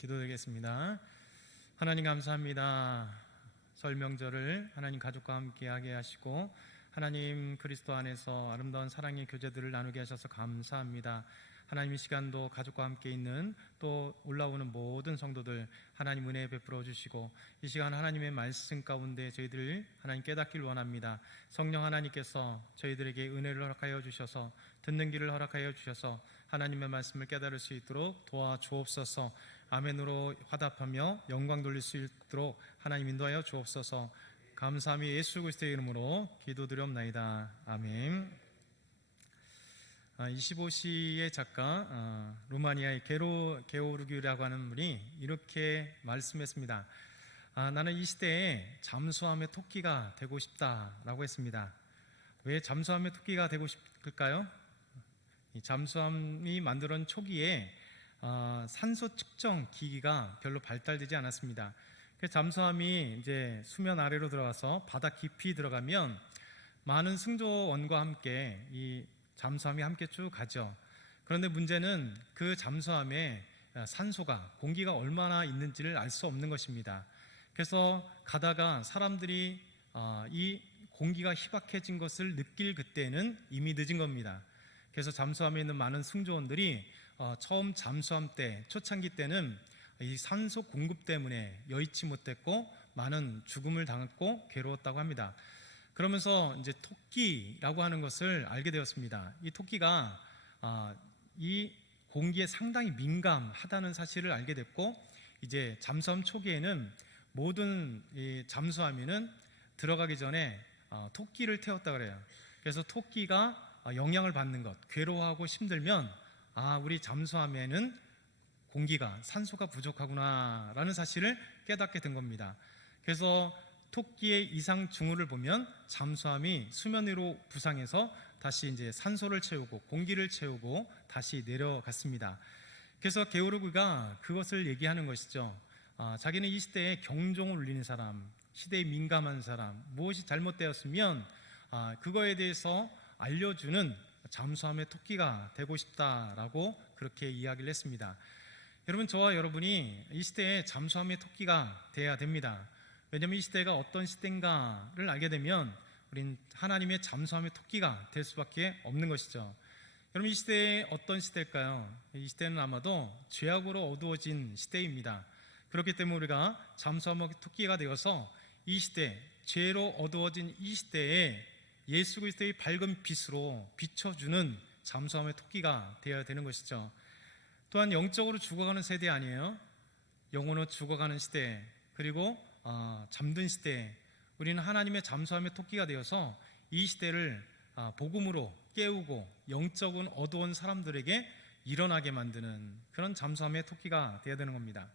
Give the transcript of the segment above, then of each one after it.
기도드리겠습니다. 하나님 감사합니다. 설 명절을 하나님 가족과 함께 하게 하시고 하나님 그리스도 안에서 아름다운 사랑의 교제들을 나누게 하셔서 감사합니다. 하나님 이 시간도 가족과 함께 있는 또 올라오는 모든 성도들 하나님 은혜 베풀어 주시고 이 시간 하나님의 말씀 가운데 저희들 하나님 깨닫기를 원합니다. 성령 하나님께서 저희들에게 은혜를 허락하여 주셔서 듣는 길을 허락하여 주셔서 하나님의 말씀을 깨달을 수 있도록 도와주옵소서. 아멘으로 화답하며 영광 돌릴 수 있도록 하나님 인도하여 주옵소서. 감사함이 예수 그리스도의 이름으로 기도드렸나이다. 아멘. 25시의 작가 루마니아의 게오르기라고 하는 분이 이렇게 말씀했습니다. 나는 이 시대에 잠수함의 토끼가 되고 싶다라고 했습니다. 왜 잠수함의 토끼가 되고 싶을까요? 이 잠수함이 만들어진 초기에 산소 측정 기기가 별로 발달되지 않았습니다. 그래서 잠수함이 이제 수면 아래로 들어가서 바다 깊이 들어가면 많은 승조원과 함께 이 잠수함이 함께 쭉 가죠. 그런데 문제는 그 잠수함에 산소가 공기가 얼마나 있는지를 알 수 없는 것입니다. 그래서 가다가 사람들이 이 공기가 희박해진 것을 느낄 그때는 이미 늦은 겁니다. 그래서 잠수함에 있는 많은 승조원들이 처음 잠수함 때 초창기 때는 이 산소 공급 때문에 여의치 못했고 많은 죽음을 당했고 괴로웠다고 합니다. 그러면서 이제 토끼라고 하는 것을 알게 되었습니다. 이 토끼가 이 공기에 상당히 민감하다는 사실을 알게 됐고 이제 잠수함 초기에는 모든 이 잠수함에는 들어가기 전에 토끼를 태웠다 그래요. 그래서 토끼가 영향을 받는 것, 괴로워하고 힘들면 우리 잠수함에는 공기가 산소가 부족하구나 라는 사실을 깨닫게 된 겁니다. 그래서 토끼의 이상 징후를 보면 잠수함이 수면 위로 부상해서 다시 이제 산소를 채우고 공기를 채우고 다시 내려갔습니다. 그래서 게오르그가 그것을 얘기하는 것이죠. 자기는 이 시대에 경종을 울리는 사람, 시대에 민감한 사람, 무엇이 잘못되었으면 그거에 대해서 알려주는 잠수함의 토끼가 되고 싶다라고 그렇게 이야기를 했습니다. 여러분, 저와 여러분이 이 시대에 잠수함의 토끼가 되어야 됩니다. 왜냐하면 이 시대가 어떤 시대인가를 알게 되면 우린 하나님의 잠수함의 토끼가 될 수밖에 없는 것이죠. 여러분, 이 시대에 어떤 시대일까요? 이 시대는 아마도 죄악으로 어두워진 시대입니다. 그렇기 때문에 우리가 잠수함의 토끼가 되어서 이 시대, 죄로 어두워진 이 시대에 예수 그리스도의 밝은 빛으로 비춰주는 잠수함의 토끼가 되어야 되는 것이죠. 또한 영적으로 죽어가는 세대 아니에요? 영혼으로 죽어가는 시대, 그리고 잠든 시대, 우리는 하나님의 잠수함의 토끼가 되어서 이 시대를 복음으로 깨우고 영적인 어두운 사람들에게 일어나게 만드는 그런 잠수함의 토끼가 되어야 되는 겁니다.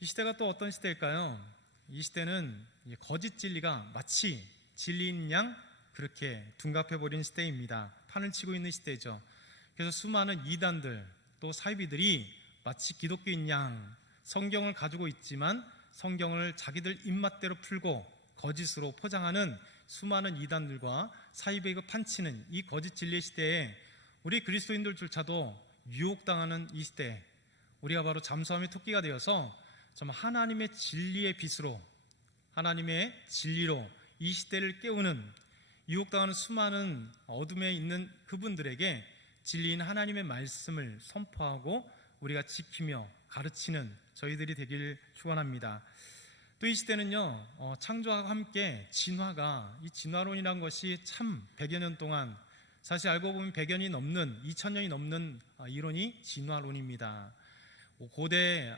이 시대가 또 어떤 시대일까요? 이 시대는 거짓 진리가 마치 진리인 양 그렇게 둔갑해버린 시대입니다. 판을 치고 있는 시대죠. 그래서 수많은 이단들 또 사이비들이 마치 기독교인 양 성경을 가지고 있지만 성경을 자기들 입맛대로 풀고 거짓으로 포장하는 수많은 이단들과 사이비가 판치는 이 거짓 진리의 시대에 우리 그리스도인들조차도 유혹당하는 이 시대, 우리가 바로 잠수함의 토끼가 되어서 정말 하나님의 진리의 빛으로, 하나님의 진리로 이 시대를 깨우는, 유혹당하는 수많은 어둠에 있는 그분들에게 진리인 하나님의 말씀을 선포하고 우리가 지키며 가르치는 저희들이 되길 축원합니다. 또 이 시대는요, 창조와 함께 진화가, 이 진화론이라는 것이 참 100여 년 동안, 사실 알고 보면 100여 년이 넘는, 2000년이 넘는 이론이 진화론입니다. 고대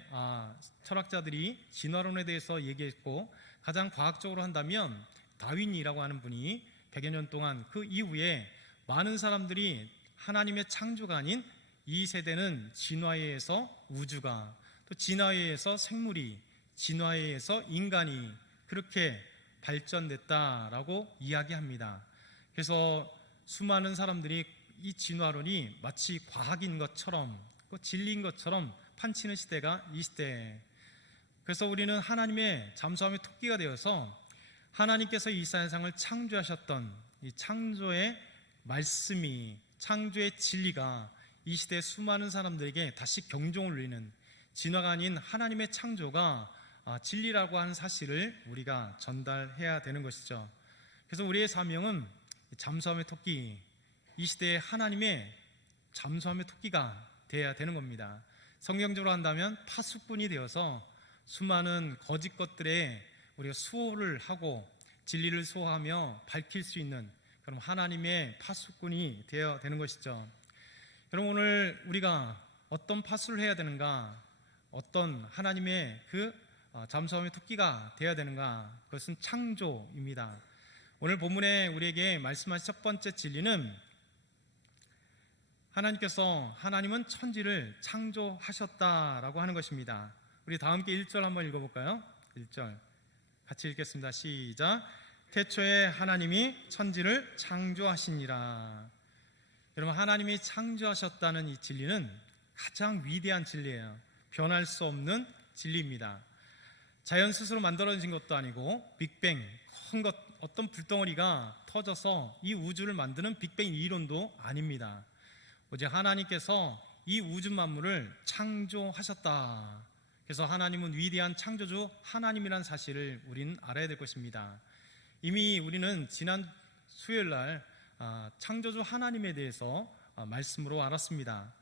철학자들이 진화론에 대해서 얘기했고, 가장 과학적으로 한다면 다윈이라고 하는 분이 100여 년 동안 그 이후에 많은 사람들이 하나님의 창조가 아닌 이 세대는 진화에 의해서 우주가, 또 진화에 의해서 생물이, 진화에 의해서 인간이 그렇게 발전됐다라고 이야기합니다. 그래서 수많은 사람들이 이 진화론이 마치 과학인 것처럼, 진리인 것처럼 판치는 시대가 이 시대. 그래서 우리는 하나님의 잠수함의 토끼가 되어서 하나님께서 이 세상을 창조하셨던 이 창조의 말씀이, 창조의 진리가 이 시대의 수많은 사람들에게 다시 경종을 울리는, 진화가 아닌 하나님의 창조가 진리라고 하는 사실을 우리가 전달해야 되는 것이죠. 그래서 우리의 사명은 잠수함의 토끼, 이 시대에 하나님의 잠수함의 토끼가 되어야 되는 겁니다. 성경적으로 한다면 파수꾼이 되어서 수많은 거짓 것들에 우리가 수호를 하고 진리를 수호하며 밝힐 수 있는 그럼 하나님의 파수꾼이 되어야 되는 것이죠. 여러분, 오늘 우리가 어떤 파수를 해야 되는가, 어떤 하나님의 그 잠수함의 토끼가 되어야 되는가, 그것은 창조입니다. 오늘 본문에 우리에게 말씀하신 첫 번째 진리는 하나님은 천지를 창조하셨다라고 하는 것입니다. 우리 다 함께 1절 한번 읽어볼까요? 1절 같이 읽겠습니다. 시작. 태초에 하나님이 천지를 창조하시니라. 여러분, 하나님이 창조하셨다는 이 진리는 가장 위대한 진리예요. 변할 수 없는 진리입니다. 자연 스스로 만들어진 것도 아니고 빅뱅, 큰 것, 어떤 불덩어리가 터져서 이 우주를 만드는 빅뱅 이론도 아닙니다. 오직 하나님께서 이 우주 만물을 창조하셨다. 그래서 하나님은 위대한 창조주 하나님이라는 사실을 우리는 알아야 될 것입니다. 이미 우리는 지난 수요일 날 창조주 하나님에 대해서 말씀으로 알았습니다.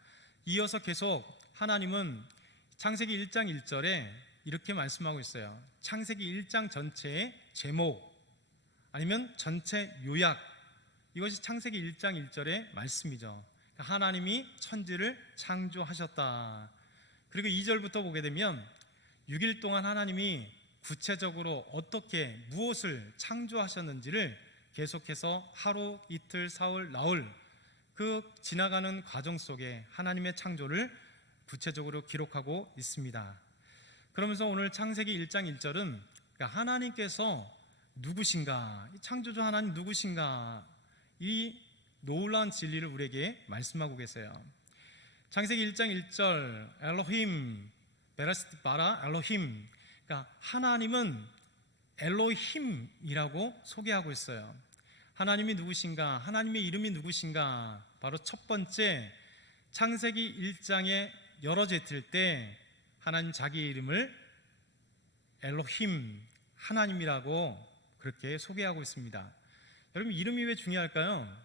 이어서 계속 하나님은 창세기 1장 1절에 이렇게 말씀하고 있어요. 창세기 1장 전체의 제목 아니면 전체 요약, 이것이 창세기 1장 1절의 말씀이죠. 하나님이 천지를 창조하셨다. 그리고 2절부터 보게 되면 6일 동안 하나님이 구체적으로 어떻게 무엇을 창조하셨는지를 계속해서 하루, 이틀, 사흘, 나흘 그 지나가는 과정 속에 하나님의 창조를 구체적으로 기록하고 있습니다. 그러면서 오늘 창세기 1장 1절은 하나님께서 누구신가, 창조주 하나님 누구신가, 이 놀라운 진리를 우리에게 말씀하고 계세요. 창세기 1장 1절 엘로힘 베라시트 바라 엘로힘, 그러니까 하나님은 엘로힘이라고 소개하고 있어요. 하나님이 누구신가, 하나님의 이름이 누구신가, 바로 첫 번째 창세기 1장에 열어졌을 때 하나님 자기 이름을 엘로힘, 하나님이라고 그렇게 소개하고 있습니다. 여러분, 이름이 왜 중요할까요?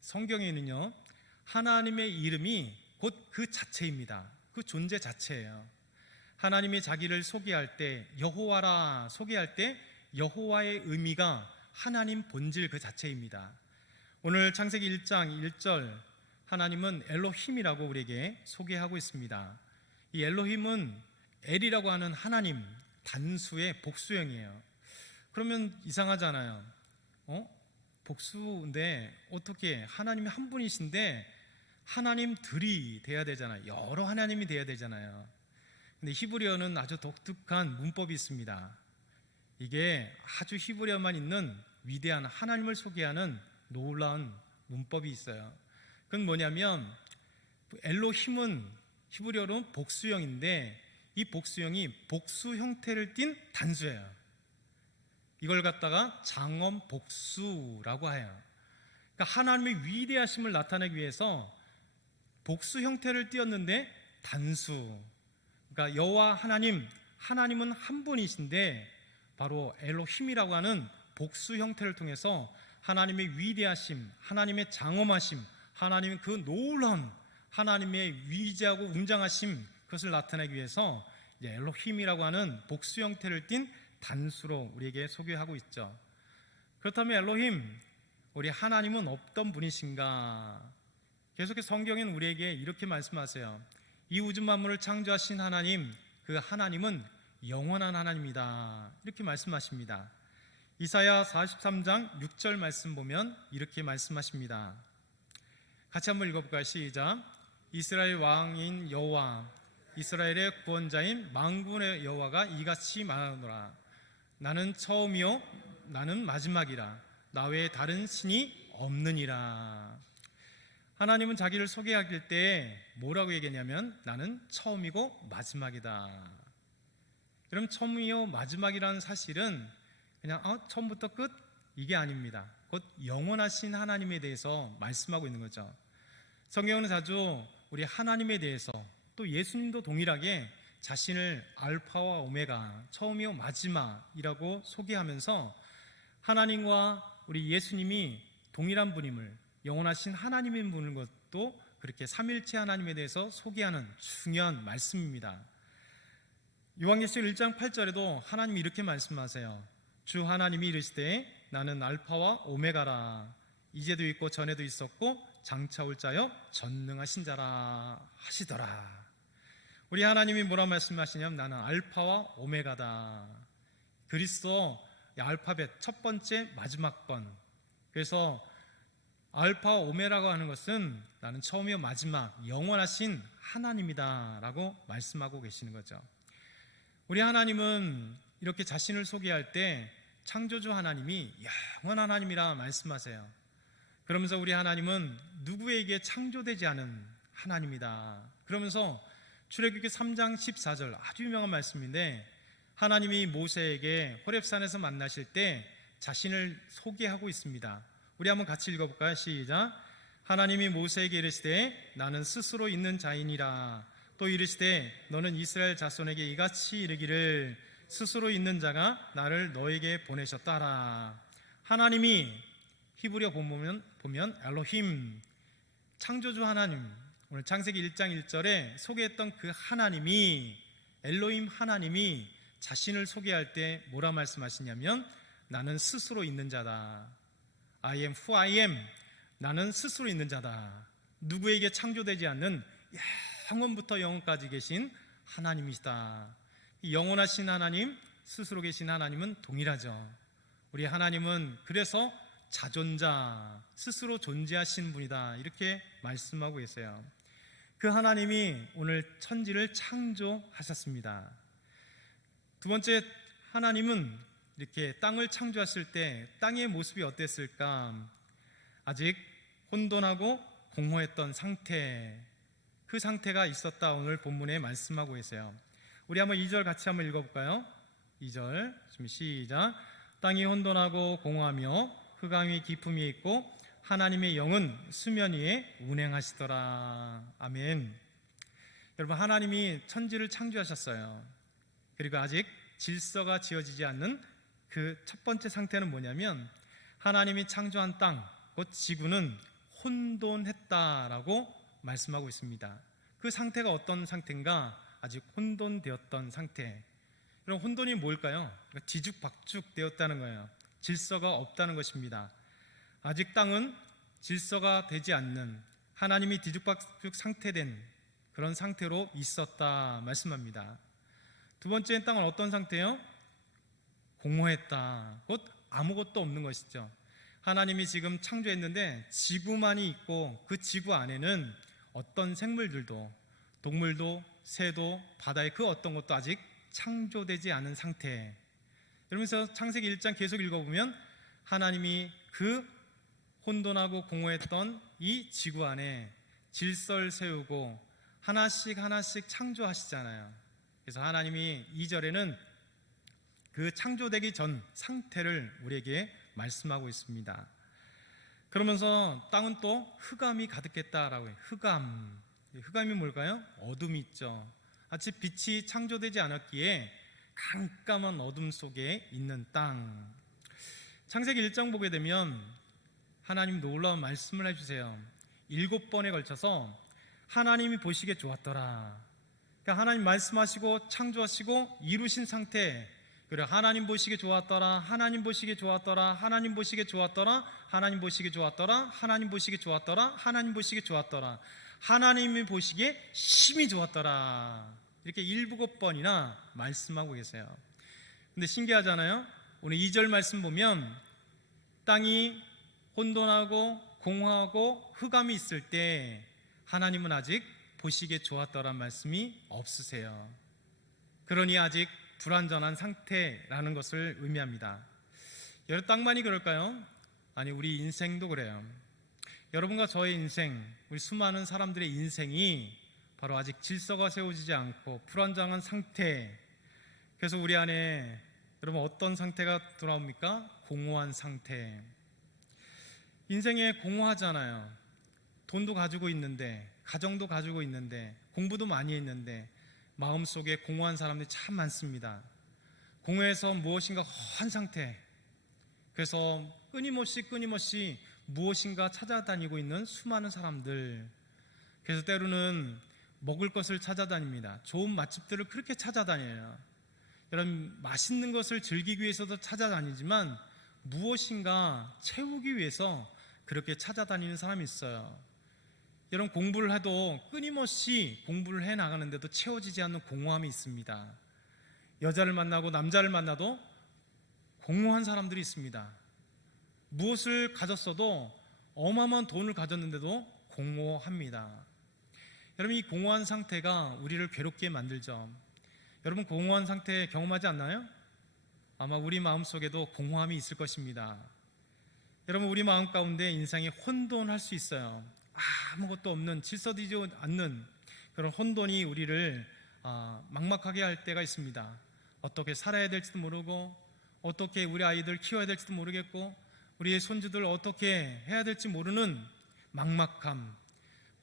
성경에는요, 하나님의 이름이 곧 그 자체입니다. 그 존재 자체예요. 하나님이 자기를 소개할 때, 여호와라 소개할 때 여호와의 의미가 하나님 본질 그 자체입니다. 오늘 창세기 1장 1절 하나님은 엘로힘이라고 우리에게 소개하고 있습니다. 이 엘로힘은 엘이라고 하는 하나님 단수의 복수형이에요. 그러면 이상하잖아요. 복수인데 어떻게 하나님이 한 분이신데 하나님들이 돼야 되잖아요. 여러 하나님이 돼야 되잖아요. 근데 히브리어는 아주 독특한 문법이 있습니다. 이게 아주 히브리어만 있는 위대한 하나님을 소개하는 놀라운 문법이 있어요. 그건 뭐냐면 엘로힘은 히브리어로는 복수형인데 이 복수형이 복수 형태를 띤 단수예요. 이걸 갖다가 장엄 복수라고 해요. 그러니까 하나님의 위대하심을 나타내기 위해서 복수 형태를 띄었는데 단수, 그러니까 여호와 하나님은 한 분이신데 바로 엘로힘이라고 하는 복수 형태를 통해서 하나님의 위대하심, 하나님의 장엄하심, 하나님의 그 놀라운 하나님의 위대하고 웅장하심, 그것을 나타내기 위해서 엘로힘이라고 하는 복수 형태를 띤 단수로 우리에게 소개하고 있죠. 그렇다면 엘로힘, 우리 하나님은 어떤 분이신가? 계속해서 성경에는 우리에게 이렇게 말씀하세요. 이 우주 만물을 창조하신 하나님, 그 하나님은 영원한 하나님이다, 이렇게 말씀하십니다. 이사야 43장 6절 말씀 보면 이렇게 말씀하십니다. 같이 한번 읽어볼까요? 시작. 이스라엘 왕인 여호와, 이스라엘의 구원자인 만군의 여호와가 이같이 말하노라. 나는 처음이요 나는 마지막이라. 나 외에 다른 신이 없느니라. 하나님은 자기를 소개할 때 뭐라고 얘기했냐면 나는 처음이고 마지막이다. 그럼 처음이요 마지막이라는 사실은 그냥 처음부터 끝, 이게 아닙니다. 곧 영원하신 하나님에 대해서 말씀하고 있는 거죠. 성경은 자주 우리 하나님에 대해서, 또 또 예수님도 동일하게 자신을 알파와 오메가, 처음이요 마지막이라고 소개하면서 하나님과 우리 예수님이 동일한 분임을, 영원하신 하나님인 분인 것도 그렇게 삼일체 하나님에 대해서 소개하는 중요한 말씀입니다. 요한계시록 1장 8절에도 하나님이 이렇게 말씀하세요. 주 하나님이 이르시되 나는 알파와 오메가라. 이제도 있고 전에도 있었고 장차 올 자여 전능하신 자라 하시더라. 우리 하나님이 뭐라 말씀하시냐면 나는 알파와 오메가다. 그리스도 알파벳 첫 번째 마지막 번. 그래서 알파와 오메가라고 하는 것은 나는 처음이요 마지막 영원하신 하나님이다 라고 말씀하고 계시는 거죠. 우리 하나님은 이렇게 자신을 소개할 때 창조주 하나님이 영원한 하나님이라 말씀하세요. 그러면서 우리 하나님은 누구에게 창조되지 않은 하나님이다. 그러면서 출애굽기 3장 14절 아주 유명한 말씀인데 하나님이 모세에게 호렙산에서 만나실 때 자신을 소개하고 있습니다. 우리 한번 같이 읽어볼까요? 시작. 하나님이 모세에게 이르시되 나는 스스로 있는 자이니라. 또 이르시되 너는 이스라엘 자손에게 이같이 이르기를 스스로 있는 자가 나를 너에게 보내셨다라. 하나님이 히브리어 보면 엘로힘, 창조주 하나님, 오늘 창세기 1장 1절에 소개했던 그 하나님이, 엘로힘 하나님이 자신을 소개할 때 뭐라 말씀하시냐면 나는 스스로 있는 자다. I am who I am. 나는 스스로 있는 자다. 누구에게 창조되지 않는 영원부터 영원까지 계신 하나님이시다. 영원하신 하나님, 스스로 계신 하나님은 동일하죠. 우리 하나님은 그래서 자존자, 스스로 존재하신 분이다 이렇게 말씀하고 있어요. 그 하나님이 오늘 천지를 창조하셨습니다. 두 번째, 하나님은 이렇게 땅을 창조하실 때 땅의 모습이 어땠을까? 아직 혼돈하고 공허했던 상태, 그 상태가 있었다 오늘 본문에 말씀하고 있어요. 우리 한번 2절 같이 한번 읽어볼까요? 2절 시작. 땅이 혼돈하고 공허하며 흑암이 깊음이 있고 하나님의 영은 수면 위에 운행하시더라. 아멘. 여러분, 하나님이 천지를 창조하셨어요. 그리고 아직 질서가 지어지지 않는 그 첫 번째 상태는 뭐냐면 하나님이 창조한 땅, 곧 지구는 혼돈했다라고 말씀하고 있습니다. 그 상태가 어떤 상태인가? 아직 혼돈되었던 상태. 그럼 혼돈이 뭘까요? 뒤죽박죽 되었다는 거예요. 질서가 없다는 것입니다. 아직 땅은 질서가 되지 않는, 하나님이 뒤죽박죽 상태된 그런 상태로 있었다 말씀합니다. 두 번째, 땅은 어떤 상태요? 공허했다. 곧 아무것도 없는 것이죠. 하나님이 지금 창조했는데 지구만이 있고 그 지구 안에는 어떤 생물들도, 동물도, 새도, 바다의 그 어떤 것도 아직 창조되지 않은 상태. 그러면서 창세기 1장 계속 읽어보면 하나님이 그 혼돈하고 공허했던 이 지구 안에 질서를 세우고 하나씩 하나씩 창조하시잖아요. 그래서 하나님이 2절에는 그 창조되기 전 상태를 우리에게 말씀하고 있습니다. 그러면서 땅은 또 흑암이 가득했다라고 해요. 흑암이 뭘까요? 어둠이 있죠. 아직 빛이 창조되지 않았기에 깜깜한 어둠 속에 있는 땅. 창세기 1장 보게 되면 하나님 놀라운 말씀을 해주세요. 7번에 걸쳐서 하나님이 보시기에 좋았더라. 그러니까 하나님 말씀하시고 창조하시고 이루신 상태, 그리고 하나님 보시기에 좋았더라, 하나님 보시기에 좋았더라, 하나님 보시기에 좋았더라, 하나님 보시기에 좋았더라, 하나님 보시기에 좋았더라, 하나님 보시기에 좋았더라, 하나님이 보시기에 심히 좋았더라. 이렇게 7번이나 말씀하고 계세요. 근데 신기하잖아요. 오늘 2절 말씀 보면 땅이 혼돈하고 공허하고 흑암이 있을 때 하나님은 아직 보시기에 좋았더란 말씀이 없으세요. 그러니 아직 불완전한 상태라는 것을 의미합니다. 여러분, 땅만이 그럴까요? 아니, 우리 인생도 그래요. 여러분과 저의 인생, 우리 수많은 사람들의 인생이 바로 아직 질서가 세워지지 않고 불완전한 상태. 그래서 우리 안에 여러분 어떤 상태가 돌아옵니까? 공허한 상태. 인생에 공허하잖아요. 돈도 가지고 있는데 가정도 가지고 있는데 공부도 많이 했는데 마음속에 공허한 사람들이 참 많습니다. 공허해서 무엇인가 허한 상태, 그래서 끊임없이 무엇인가 찾아다니고 있는 수많은 사람들, 그래서 때로는 먹을 것을 찾아다닙니다. 좋은 맛집들을 그렇게 찾아다녀요. 여러분, 맛있는 것을 즐기기 위해서도 찾아다니지만 무엇인가 채우기 위해서 그렇게 찾아다니는 사람이 있어요. 여러분, 공부를 해도 끊임없이 공부를 해 나가는데도 채워지지 않는 공허함이 있습니다. 여자를 만나고 남자를 만나도 공허한 사람들이 있습니다. 무엇을 가졌어도 어마어마한 돈을 가졌는데도 공허합니다. 여러분, 이 공허한 상태가 우리를 괴롭게 만들죠. 여러분, 공허한 상태 경험하지 않나요? 아마 우리 마음속에도 공허함이 있을 것입니다. 여러분, 우리 마음 가운데 인생이 혼돈할 수 있어요. 아무것도 없는, 질서되지 않는 그런 혼돈이 우리를 막막하게 할 때가 있습니다. 어떻게 살아야 될지도 모르고, 어떻게 우리 아이들 키워야 될지도 모르겠고, 우리의 손주들 어떻게 해야 될지 모르는 막막함,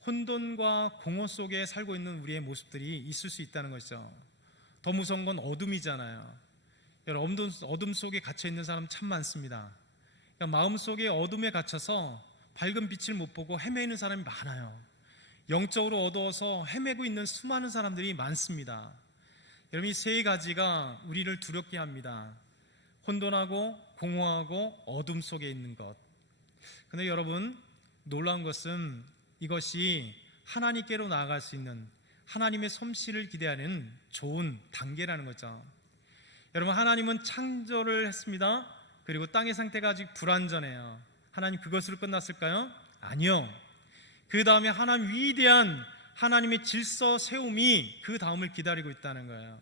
혼돈과 공허 속에 살고 있는 우리의 모습들이 있을 수 있다는 것이죠. 더 무서운 건 어둠이잖아요. 여러분, 어둠 속에 갇혀 있는 사람 참 많습니다. 그러니까 마음속에 어둠에 갇혀서 밝은 빛을 못 보고 헤매는 사람이 많아요. 영적으로 어두워서 헤매고 있는 수많은 사람들이 많습니다. 여러분, 이 세 가지가 우리를 두렵게 합니다. 혼돈하고 공허하고 어둠 속에 있는 것. 그런데 여러분, 놀라운 것은 이것이 하나님께로 나아갈 수 있는, 하나님의 솜씨를 기대하는 좋은 단계라는 거죠. 여러분, 하나님은 창조를 했습니다. 그리고 땅의 상태가 아직 불완전해요. 하나님 그것으로 끝났을까요? 아니요. 그 다음에 하나님 위대한 하나님의 질서 세움이 그 다음을 기다리고 있다는 거예요.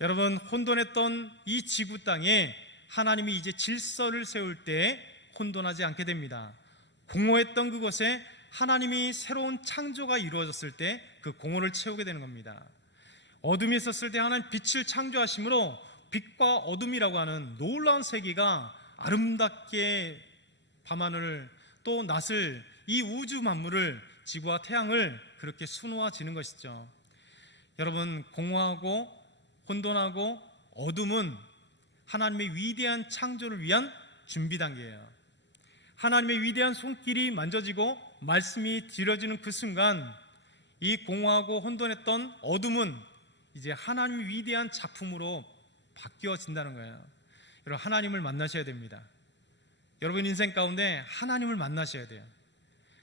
여러분, 혼돈했던 이 지구 땅에 하나님이 이제 질서를 세울 때 혼돈하지 않게 됩니다. 공허했던 그곳에 하나님이 새로운 창조가 이루어졌을 때 그 공허를 채우게 되는 겁니다. 어둠이 있었을 때 하나님 빛을 창조하심으로 빛과 어둠이라고 하는 놀라운 세계가 아름답게 밤하늘을 또 낮을 이 우주 만물을, 지구와 태양을 그렇게 수놓아지는 것이죠. 여러분, 공허하고 혼돈하고 어둠은 하나님의 위대한 창조를 위한 준비 단계예요. 하나님의 위대한 손길이 만져지고 말씀이 드려지는 그 순간 이 공허하고 혼돈했던 어둠은 이제 하나님의 위대한 작품으로 바뀌어진다는 거예요. 여러분, 하나님을 만나셔야 됩니다. 여러분 인생 가운데 하나님을 만나셔야 돼요.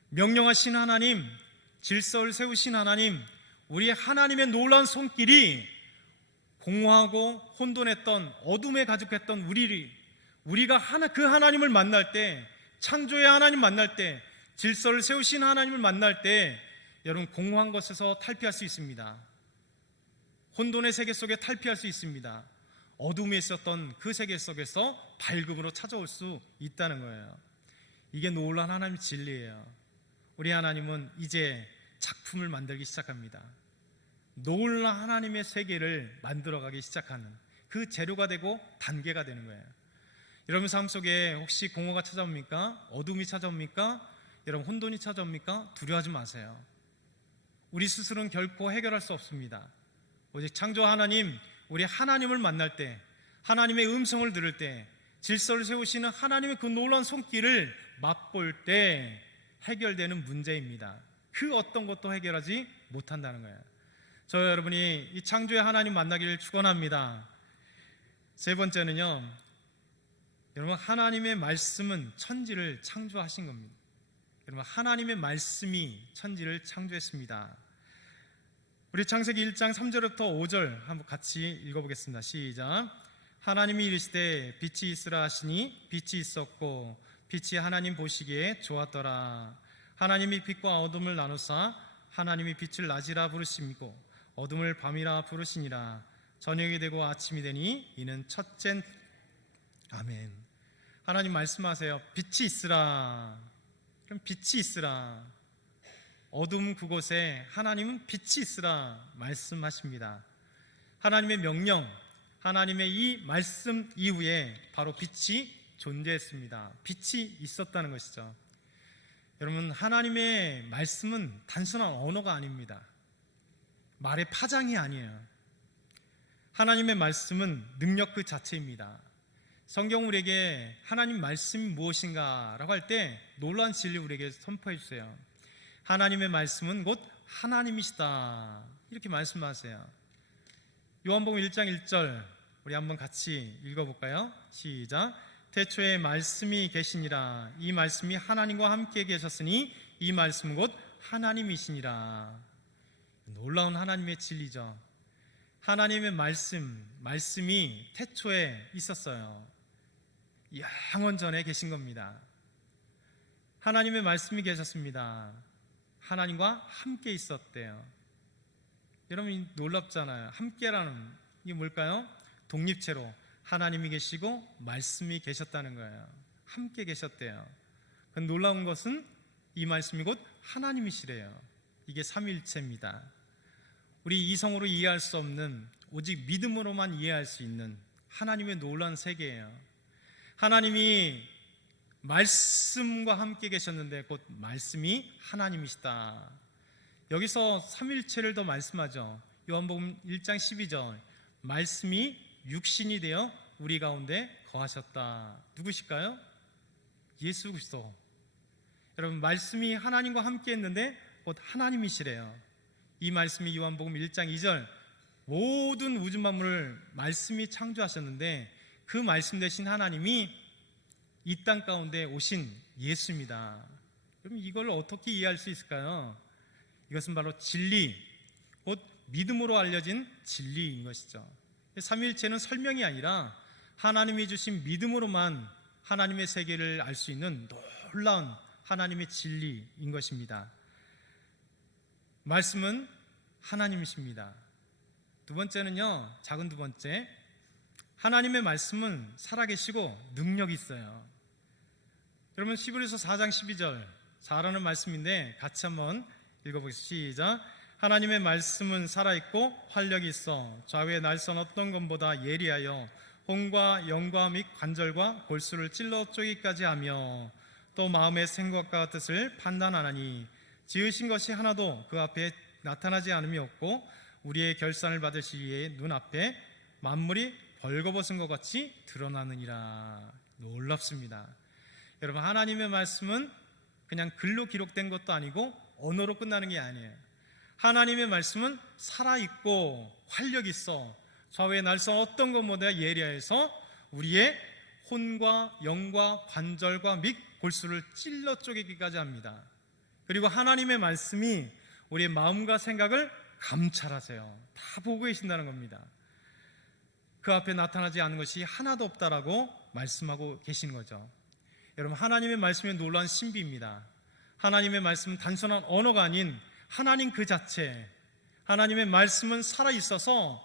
명령하신 하나님, 질서를 세우신 하나님, 우리 하나님의 놀라운 손길이 공허하고 혼돈했던 어둠에 가득했던 우리가 그 하나님을 만날 때, 창조의 하나님 만날 때, 질서를 세우신 하나님을 만날 때 여러분, 공허한 것에서 탈피할 수 있습니다. 혼돈의 세계 속에 탈피할 수 있습니다. 어둠에 있었던 그 세계 속에서 밝음으로 찾아올 수 있다는 거예요. 이게 놀라운 하나님의 진리예요. 우리 하나님은 이제 작품을 만들기 시작합니다. 놀라운 하나님의 세계를 만들어가기 시작하는 그 재료가 되고 단계가 되는 거예요. 여러분 삶 속에 혹시 공허가 찾아옵니까? 어둠이 찾아옵니까? 여러분 혼돈이 찾아옵니까? 두려워하지 마세요. 우리 스스로는 결코 해결할 수 없습니다. 오직 창조 하나님, 우리 하나님을 만날 때, 하나님의 음성을 들을 때, 질서를 세우시는 하나님의 그 놀라운 손길을 맛볼 때 해결되는 문제입니다. 그 어떤 것도 해결하지 못한다는 거예요. 저 여러분이 이 창조의 하나님 만나기를 축원합니다. 세 번째는요, 여러분, 하나님의 말씀은 천지를 창조하신 겁니다. 여러분, 하나님의 말씀이 천지를 창조했습니다. 우리 창세기 1장 3절부터 5절 한번 같이 읽어보겠습니다. 시작. 하나님이 이르시되 빛이 있으라 하시니 빛이 있었고 빛이 하나님 보시기에 좋았더라. 하나님이 빛과 어둠을 나누사 하나님이 빛을 낮이라 부르시고 어둠을 밤이라 부르시니라. 저녁이 되고 아침이 되니 이는 첫째. 아멘. 하나님 말씀하세요. 빛이 있으라. 그럼 빛이 있으라. 어둠 그곳에 하나님은 빛이 있으라 말씀하십니다. 하나님의 명령, 하나님의 이 말씀 이후에 바로 빛이 존재했습니다. 빛이 있었다는 것이죠. 여러분, 하나님의 말씀은 단순한 언어가 아닙니다. 말의 파장이 아니에요. 하나님의 말씀은 능력 그 자체입니다. 성경 우리에게 하나님 말씀이 무엇인가 라고 할 때 놀라운 진리 우리에게 선포해 주세요. 하나님의 말씀은 곧 하나님이시다, 이렇게 말씀하세요. 요한복음 1장 1절 우리 한번 같이 읽어볼까요? 시작. 태초에 말씀이 계시니라. 이 말씀이 하나님과 함께 계셨으니 이 말씀은 곧 하나님이시니라. 놀라운 하나님의 진리죠. 하나님의 말씀이 태초에 있었어요. 영원 전에 계신 겁니다. 하나님의 말씀이 계셨습니다. 하나님과 함께 있었대요. 여러분, 놀랍잖아요. 함께라는 이게 뭘까요? 독립체로 하나님이 계시고 말씀이 계셨다는 거예요. 함께 계셨대요. 놀라운 것은 이 말씀이 곧 하나님이시래요. 이게 삼위일체입니다. 우리 이성으로 이해할 수 없는, 오직 믿음으로만 이해할 수 있는 하나님의 놀라운 세계예요. 하나님이 말씀과 함께 계셨는데 곧 말씀이 하나님이시다. 여기서 삼위일체를 더 말씀하죠. 요한복음 1장 12절 말씀이 육신이 되어 우리 가운데 거하셨다. 누구실까요? 예수 그리스도. 여러분, 말씀이 하나님과 함께 했는데 곧 하나님이시래요. 이 말씀이 요한복음 1장 2절 모든 우주 만물을 말씀이 창조하셨는데 그 말씀 되신 하나님이 이 땅 가운데 오신 예수입니다. 그럼 이걸 어떻게 이해할 수 있을까요? 이것은 바로 진리, 곧 믿음으로 알려진 진리인 것이죠. 삼위일체는 설명이 아니라 하나님이 주신 믿음으로만 하나님의 세계를 알 수 있는 놀라운 하나님의 진리인 것입니다. 말씀은 하나님이십니다. 두 번째는요, 작은 두 번째, 하나님의 말씀은 살아계시고 능력이 있어요. 여러분, 히브리서 4장 12절 잘하는 말씀인데 같이 한번 읽어보겠습니다. 시작. 하나님의 말씀은 살아있고 활력이 있어 좌우의 날선 어떤 것보다 예리하여 혼과 영과 및 관절과 골수를 찔러 쪼기까지 하며 또 마음의 생각과 뜻을 판단하나니 지으신 것이 하나도 그 앞에 나타나지 않음이 없고 우리의 결산을 받을 시기에 눈앞에 만물이 벌거벗은 것 같이 드러나느니라. 놀랍습니다. 여러분, 하나님의 말씀은 그냥 글로 기록된 것도 아니고 언어로 끝나는 게 아니에요. 하나님의 말씀은 살아있고 활력이 있어 좌우의 날선 어떤 것보다 예리해서 우리의 혼과 영과 관절과 및 골수를 찔러 쪼개기까지 합니다. 그리고 하나님의 말씀이 우리의 마음과 생각을 감찰하세요. 다 보고 계신다는 겁니다. 그 앞에 나타나지 않은 것이 하나도 없다라고 말씀하고 계신 거죠. 여러분, 하나님의 말씀이 놀라운 신비입니다. 하나님의 말씀은 단순한 언어가 아닌 하나님 그 자체, 하나님의 말씀은 살아있어서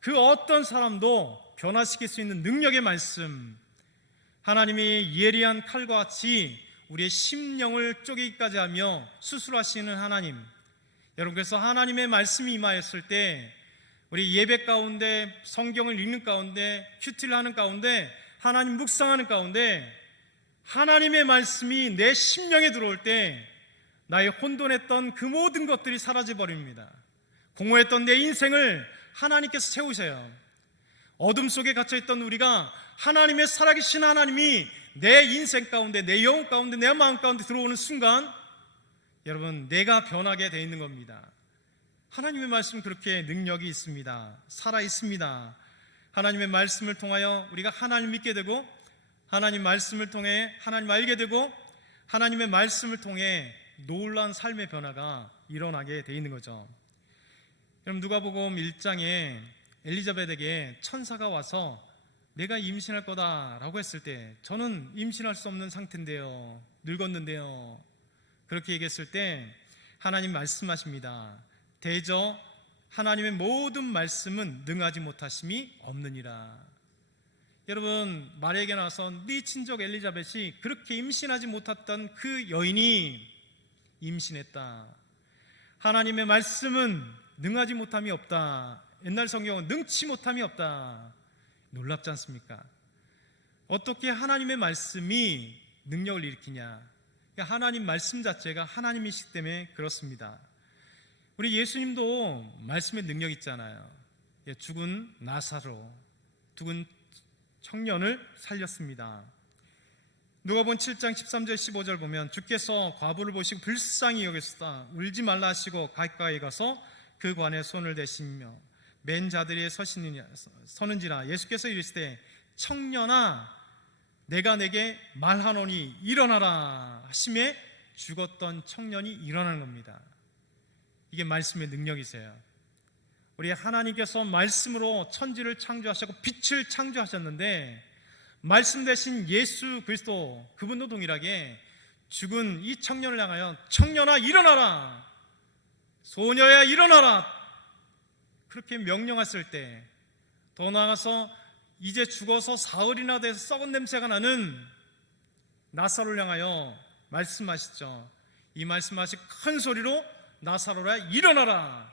그 어떤 사람도 변화시킬 수 있는 능력의 말씀, 하나님이 예리한 칼과 같이 우리의 심령을 쪼개기까지 하며 수술하시는 하나님. 여러분, 그래서 하나님의 말씀이 임하였을 때 우리 예배 가운데, 성경을 읽는 가운데, 큐티를 하는 가운데, 하나님 묵상하는 가운데 하나님의 말씀이 내 심령에 들어올 때 나의 혼돈했던 그 모든 것들이 사라져버립니다. 공허했던 내 인생을 하나님께서 채우셔요. 어둠 속에 갇혀있던 우리가 하나님의 살아계신 하나님이 내 인생 가운데, 내 영혼 가운데, 내 마음 가운데 들어오는 순간 여러분, 내가 변하게 되어 있는 겁니다. 하나님의 말씀은 그렇게 능력이 있습니다. 살아있습니다. 하나님의 말씀을 통하여 우리가 하나님 믿게 되고, 하나님 말씀을 통해 하나님 알게 되고, 하나님의 말씀을 통해 놀라운 삶의 변화가 일어나게 되어 있는 거죠. 여러분, 누가복음 1장에 엘리자벳에게 천사가 와서 내가 임신할 거다라고 했을 때 저는 임신할 수 없는 상태인데요, 늙었는데요, 그렇게 얘기했을 때 하나님 말씀하십니다. 대저 하나님의 모든 말씀은 능하지 못하심이 없느니라. 여러분, 마리아에게 나와서 네 친족 엘리자벳이 그렇게 임신하지 못했던 그 여인이 임신했다. 하나님의 말씀은 능하지 못함이 없다. 옛날 성경은 능치 못함이 없다. 놀랍지 않습니까? 어떻게 하나님의 말씀이 능력을 일으키냐? 하나님 말씀 자체가 하나님이시기 때문에 그렇습니다. 우리 예수님도 말씀의 능력 있잖아요. 죽은 나사로, 죽은 청년을 살렸습니다. 누가복음 7장 13절 15절 보면 주께서 과부를 보시고 불쌍히 여기시다 울지 말라 하시고 가까이 가서 그 관에 손을 대시며 맨 자들이 서는지라 예수께서 이르시되 청년아 내가 내게 말하노니 일어나라 하심에 죽었던 청년이 일어나는 겁니다. 이게 말씀의 능력이세요. 우리 하나님께서 말씀으로 천지를 창조하셨고 빛을 창조하셨는데 말씀 대신 예수 그리스도 그분도 동일하게 죽은 이 청년을 향하여 청년아 일어나라, 소녀야 일어나라 그렇게 명령했을 때, 더 나아가서 이제 죽어서 사흘이나 돼서 썩은 냄새가 나는 나사로를 향하여 말씀하시죠. 이 말씀하시 큰 소리로 나사로라 일어나라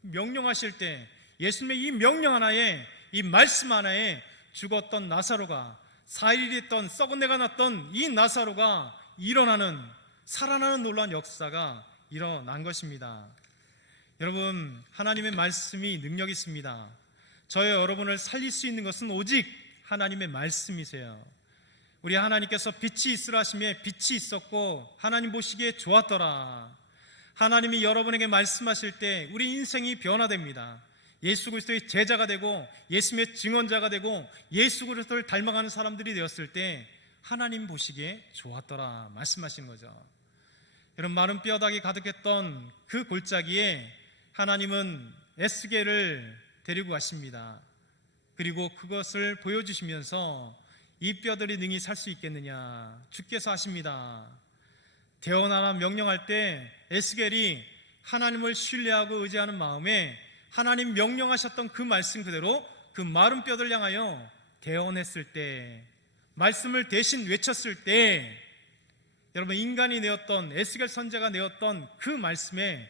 명령하실 때 예수님의 이 명령 하나에, 이 말씀 하나에 죽었던 나사로가, 사일이 있던 썩은 내가 났던 이 나사로가 일어나는, 살아나는 놀라운 역사가 일어난 것입니다. 여러분, 하나님의 말씀이 능력이 있습니다. 저의 여러분을 살릴 수 있는 것은 오직 하나님의 말씀이세요. 우리 하나님께서 빛이 있으라 하시며 빛이 있었고 하나님 보시기에 좋았더라. 하나님이 여러분에게 말씀하실 때 우리 인생이 변화됩니다. 예수 그리스도의 제자가 되고 예수님의 증언자가 되고 예수 그리스도를 닮아가는 사람들이 되었을 때 하나님 보시기에 좋았더라 말씀하시는 거죠. 여러분, 마른 뼈다귀 가득했던 그 골짜기에 하나님은 에스겔을 데리고 가십니다. 그리고 그것을 보여주시면서 이 뼈들이 능히 살 수 있겠느냐 주께서 하십니다. 대언하라 명령할 때 에스겔이 하나님을 신뢰하고 의지하는 마음에 하나님 명령하셨던 그 말씀 그대로 그 마른 뼈들 향하여 대언했을 때, 말씀을 대신 외쳤을 때, 여러분, 인간이 내었던, 에스겔 선지자가 내었던 그 말씀에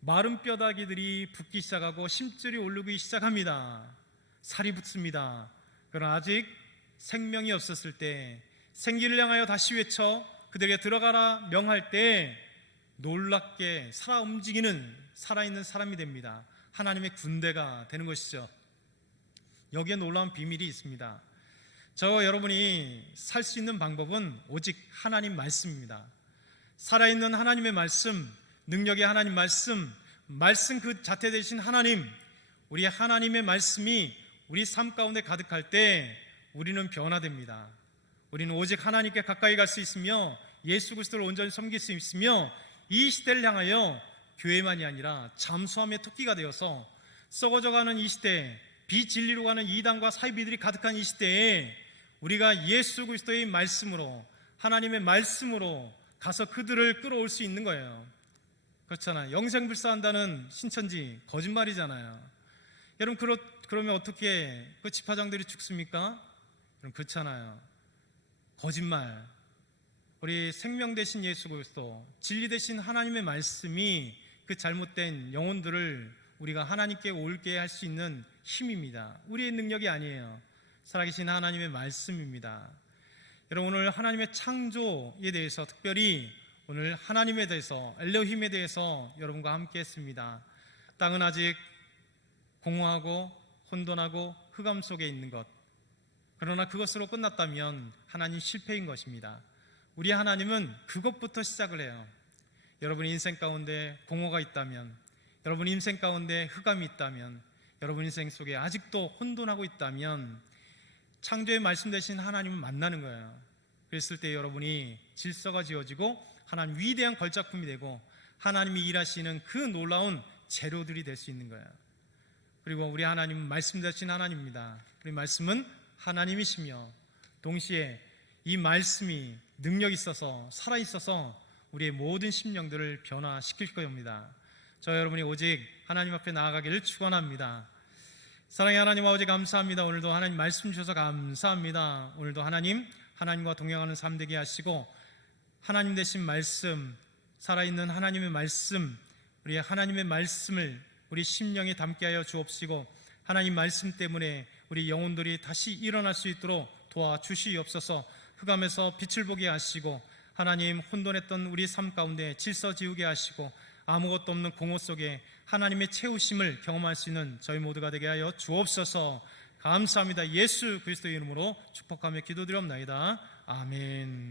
마른 뼈다귀들이 붙기 시작하고 심줄이 오르기 시작합니다. 살이 붙습니다. 그러나 아직 생명이 없었을 때 생기를 향하여 다시 외쳐 그들에게 들어가라 명할 때 놀랍게 살아 움직이는 살아있는 사람이 됩니다. 하나님의 군대가 되는 것이죠. 여기에 놀라운 비밀이 있습니다. 저와 여러분이 살 수 있는 방법은 오직 하나님 말씀입니다. 살아있는 하나님의 말씀, 능력의 하나님 말씀, 말씀 그 자체 되신 하나님, 우리 하나님의 말씀이 우리 삶 가운데 가득할 때 우리는 변화됩니다. 우리는 오직 하나님께 가까이 갈 수 있으며 예수 그리스도를 온전히 섬길 수 있으며 이 시대를 향하여 교회만이 아니라 잠수함의 토끼가 되어서 썩어져가는 이 시대에, 비진리로 가는 이단과 사이비들이 가득한 이 시대에 우리가 예수 그리스도의 말씀으로, 하나님의 말씀으로 가서 그들을 끌어올 수 있는 거예요. 그렇잖아요. 영생불사한다는 신천지 거짓말이잖아요. 여러분, 그러면 어떻게 그 지파장들이 죽습니까? 여러분, 그렇잖아요. 거짓말. 우리 생명 되신 예수 그리스도, 진리 되신 하나님의 말씀이 그 잘못된 영혼들을 우리가 하나님께 올게 할 수 있는 힘입니다. 우리의 능력이 아니에요. 살아계신 하나님의 말씀입니다. 여러분, 오늘 하나님의 창조에 대해서, 특별히 오늘 하나님에 대해서, 엘로힘에 대해서 여러분과 함께 했습니다. 땅은 아직 공허하고 혼돈하고 흑암 속에 있는 것, 그러나 그것으로 끝났다면 하나님 실패인 것입니다. 우리 하나님은 그것부터 시작을 해요. 여러분 인생 가운데 공허가 있다면, 여러분 인생 가운데 흑암이 있다면, 여러분 인생 속에 아직도 혼돈하고 있다면 창조의 말씀 되신 하나님을 만나는 거예요. 그랬을 때 여러분이 질서가 지어지고 하나님 위대한 걸작품이 되고 하나님이 일하시는 그 놀라운 재료들이 될 수 있는 거예요. 그리고 우리 하나님은 말씀 되신 하나님입니다. 우리 말씀은 하나님이시며 동시에 이 말씀이 능력이 있어서 살아있어서 우리의 모든 심령들을 변화시킬 겁니다. 저 여러분이 오직 하나님 앞에 나아가기를 축원합니다. 사랑의 하나님 아버지, 감사합니다. 오늘도 하나님 말씀 주셔서 감사합니다. 오늘도 하나님과 동행하는 삶 되게 하시고 하나님 되신 말씀, 살아있는 하나님의 말씀, 우리 하나님의 말씀을 우리 심령에 담게 하여 주옵시고 하나님 말씀 때문에 우리 영혼들이 다시 일어날 수 있도록 도와주시옵소서. 흑암에서 빛을 보게 하시고 하나님, 혼돈했던 우리 삶 가운데 질서 지우게 하시고 아무것도 없는 공허 속에 하나님의 채우심을 경험할 수 있는 저희 모두가 되게 하여 주옵소서. 감사합니다. 예수 그리스도의 이름으로 축복하며 기도드리옵나이다. 아멘.